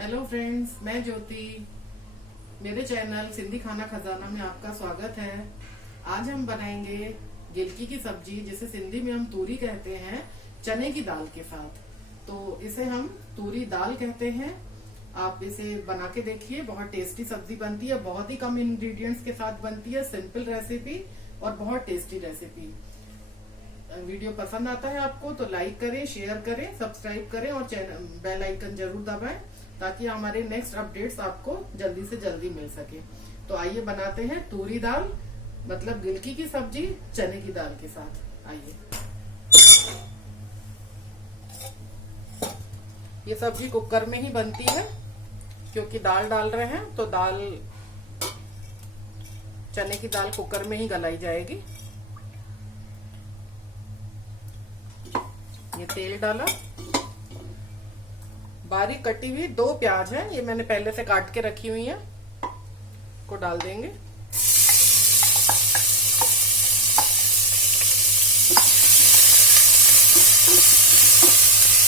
Hello friends, मैं ज्योति। मेरे channel Sindhi खाना खजाना में आपका स्वागत है। आज हम बनाएंगे गिलकी की सब्जी, जिसे सिंधी में हम तूरी कहते हैं, चने की दाल के साथ। तो इसे हम तूरी दाल कहते हैं। आप इसे बना के देखिए, बहुत टेस्टी सब्जी बनती है। बहुत ही कम इंग्रेडिएंट्स के साथ बनती है, सिंपल रेसिपी और बहुत टेस्टी रेसिपी। वीडियो पसंद आता है आपको तो लाइक करें, शेयर करें, सब्सक्राइब करें और बेल आइकन जरूर दबाएं, ताकि हमारे नेक्स्ट अपडेट्स आपको जल्दी से जल्दी मिल सके। तो आइए बनाते हैं तूरी दाल, मतलब गिलकी की सब्जी चने की दाल के साथ। आइए। ये सब्जी कुकर में ही बनती है, क्योंकि दाल डाल रहे हैं तो चने की दाल कुकर में ही गलाई जाएगी। ये तेल डाला, बारीक कटी हुई 2 प्याज है, ये मैंने पहले से काट के रखी हुई है, को डाल देंगे।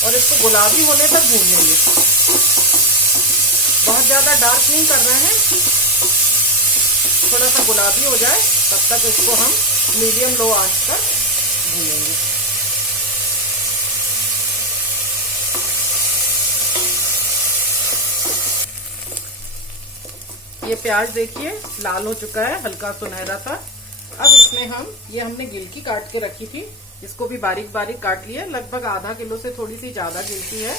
और इसको गुलाबी होने तक भूनेंगे। बहुत ज्यादा डार्क नहीं कर रहे हैं, थोड़ा सा गुलाबी हो जाए तब तक इसको हम मीडियम लो आंच पर भूनेंगे। ये प्याज देखिए लाल हो चुका है, हल्का सुनहरा सा। अब इसमें हमने गिलकी काट के रखी थी, इसको भी बारीक बारीक काट लिया। लगभग आधा किलो से थोड़ी सी ज्यादा गिलकी है।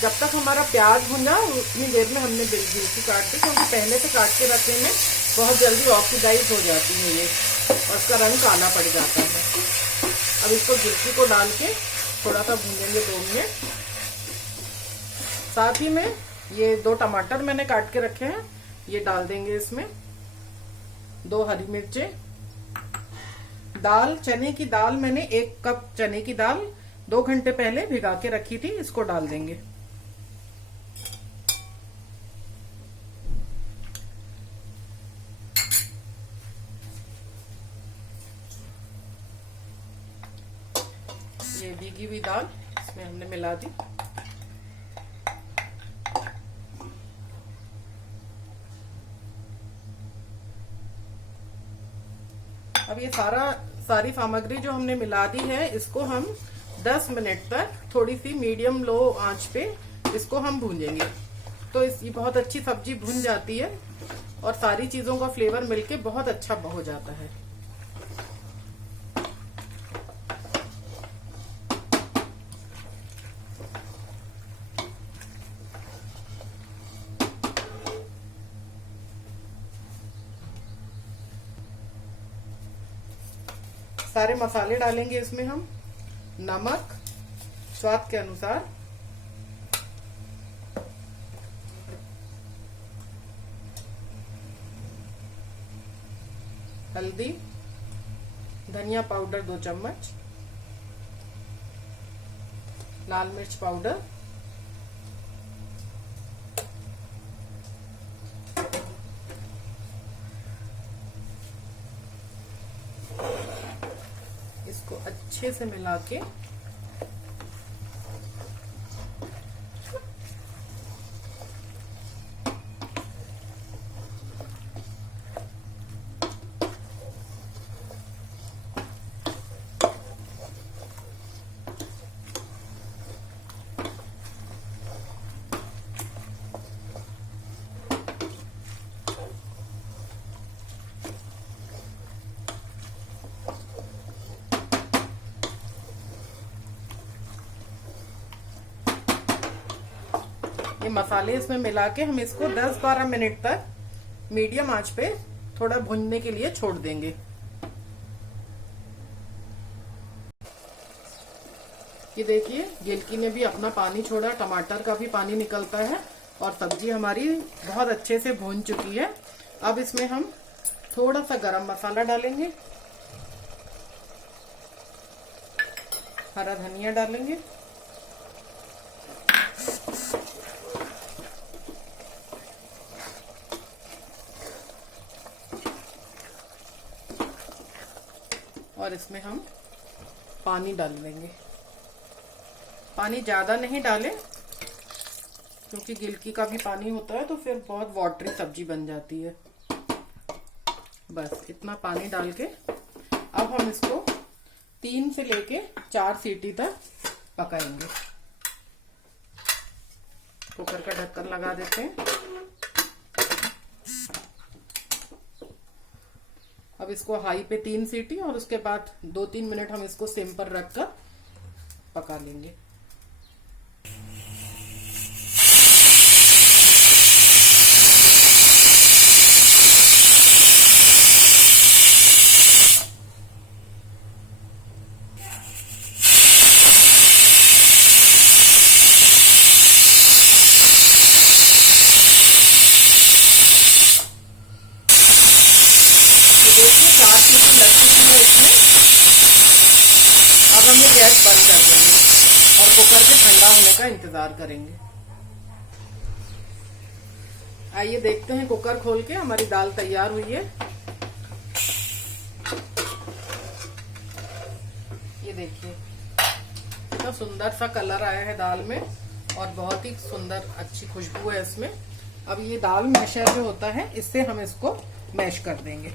जब तक हमारा प्याज भुना उतनी देर में हमने गिलकी काट दी, क्योंकि पहले से काट के रखने में बहुत जल्दी ऑक्सीडाइज हो जाती है ये, और इसका रंग काला पड़ जाता है। अब इसको गिलकी को डाल के थोड़ा सा भूनेंगे 2 मिनट। साथ ही में ये 2 टमाटर मैंने काट के रखे हैं, ये डाल देंगे इसमें। 2 हरी मिर्चें। दाल, चने की दाल, मैंने 1 कप चने की दाल 2 घंटे पहले भिगा के रखी थी, इसको डाल देंगे। ये भीगी हुई दाल इसमें हमने मिला दी। अब ये सारी सामग्री जो हमने मिला दी है, इसको हम 10 मिनट तक थोड़ी सी मीडियम लो आंच पे इसको हम भूनेंगे। तो ये बहुत अच्छी सब्जी भुन जाती है और सारी चीजों का फ्लेवर मिलके बहुत अच्छा हो जाता है। सारे मसाले डालेंगे इसमें हम। नमक स्वाद के अनुसार, हल्दी, धनिया पाउडर 2 चम्मच, लाल मिर्च पाउडर, इसको अच्छे से मिला के ये मसाले इसमें मिला के हम इसको 10-12 मिनट तक मीडियम आंच पे थोड़ा भुनने के लिए छोड़ देंगे। ये देखिए गिलकी ने भी अपना पानी छोड़ा, टमाटर का भी पानी निकलता है और सब्जी हमारी बहुत अच्छे से भुन चुकी है। अब इसमें हम थोड़ा सा गरम मसाला डालेंगे, हरा धनिया डालेंगे, और इसमें हम पानी डाल देंगे। पानी ज्यादा नहीं डालें, क्योंकि गिलकी का भी पानी होता है तो फिर बहुत वाटरी सब्जी बन जाती है। बस इतना पानी डाल के अब हम इसको 3 से लेके 4 सीटी तक पकाएंगे। कुकर का ढक्कन लगा देते हैं। अब इसको हाई पे 3 सीटी और उसके बाद 2-3 मिनट हम इसको सिम पर रखकर पका लेंगे। देखिए 4 सीटी लग चुकी है इसमें। अब हम ये गैस बंद कर देंगे और कुकर के ठंडा होने का इंतजार करेंगे। आइए देखते हैं, कुकर खोल के हमारी दाल तैयार हुई है। ये देखिए कितना सुंदर सा कलर आया है दाल में और बहुत ही सुंदर अच्छी खुशबू है इसमें। अब ये दाल मैशर जो होता है इससे हम इसको मैश कर देंगे।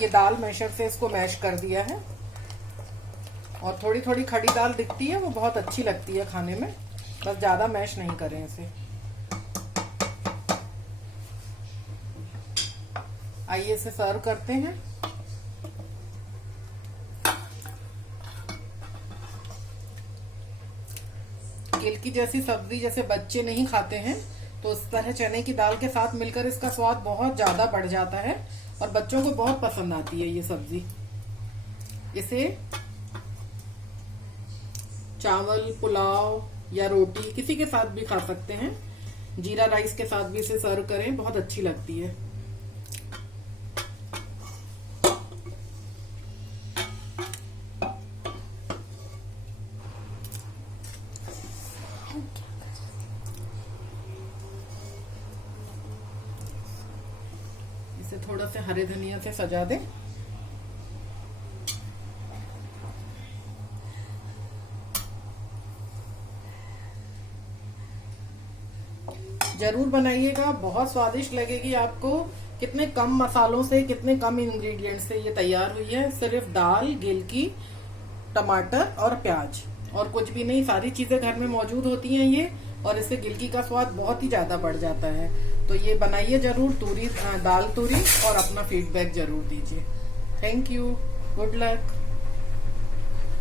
ये दाल मैशर से इसको मैश कर दिया है और थोड़ी थोड़ी खड़ी दाल दिखती है, वो बहुत अच्छी लगती है खाने में। बस ज्यादा मैश नहीं करें इसे। आइए इसे सर्व करते हैं। गिलकी जैसी सब्जी जैसे बच्चे नहीं खाते हैं तो इस तरह चने की दाल के साथ मिलकर इसका स्वाद बहुत ज्यादा बढ़ जाता है और बच्चों को बहुत पसंद आती है ये सब्जी। इसे चावल, पुलाव या रोटी किसी के साथ भी खा सकते हैं। जीरा राइस के साथ भी इसे सर्व करें, बहुत अच्छी लगती है। इसे थोड़ा सा हरे धनिया से सजा दें। जरूर बनाइएगा, बहुत स्वादिष्ट लगेगी आपको। कितने कम मसालों से, कितने कम इंग्रेडिएंट से ये तैयार हुई है। सिर्फ दाल, गिलकी, टमाटर और प्याज और कुछ भी नहीं, सारी चीजें घर में मौजूद होती हैं ये, और इससे गिलकी का स्वाद बहुत ही ज्यादा बढ़ जाता है। तो ये बनाइए जरूर, दाल तूरी, और अपना फीडबैक जरूर दीजिए। Thank you, good luck.